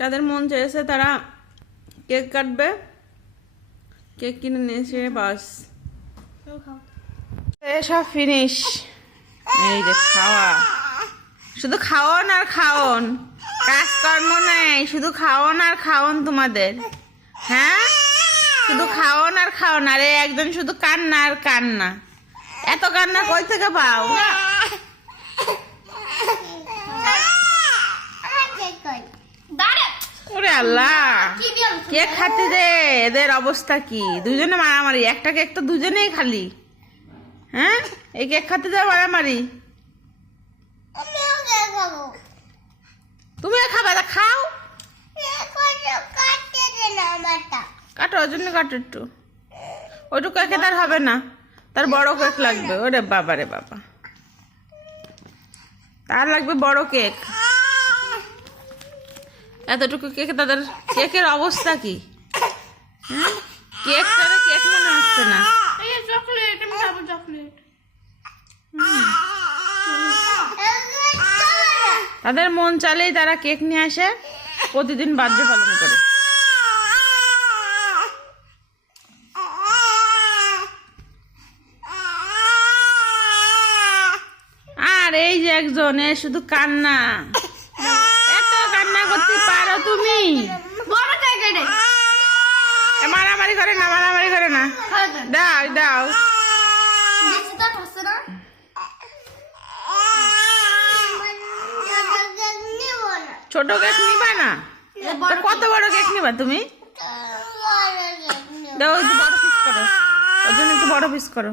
যাদের মন চেয়েছে তারা কেক কাটবে, কেক কিনে নিয়ে এসে বাস সব ফিনিশ। এই যে খাওয়া, শুধু খাওন আর খাওন, কাজকর্ম নেই, শুধু খাওন আর খাওন তোমাদের। হ্যাঁ, শুধু খাওন আর খাওন, আরে একজন শুধু কান্না আর কান্না। এত কান্না কই থেকে পাও? ওরে আল্লাহ, কেক খাতে দে, এদের অবস্থা কি? দুজনে মারামারি, একটা কেক তো দুজনেই খালি। হ্যাঁ, এই কেক খাতে দে মারামারি। তুমিও খাবে, তা খাও। কাটো, ওর জন্য কাটো একটু। ওইটুকু কেকে তার হবে না, তার বড় কেক লাগবে। ওরে বাবা রে বাবা, তার লাগবে বড় কেক। এতটুকু কেকে তাদের কেকের অবস্থা কি? কেক তারা কেক মনে হচ্ছে না। তাদের মন চালেই তারা কেক নিয়ে আসে, প্রতিদিন বার্থডে পালন করে। আর এই যে একজন, এ শুধু কান্না। এত কান্না করতে পারো তুমি? মারামারি করে না, মারামারি করে না, দাও দাও। ছোট কেক নিবা না? কত বড় কেক নিবা তুমি? দাও, একটু বড় পিস করো, ওর জন্য একটু বড় পিস করো।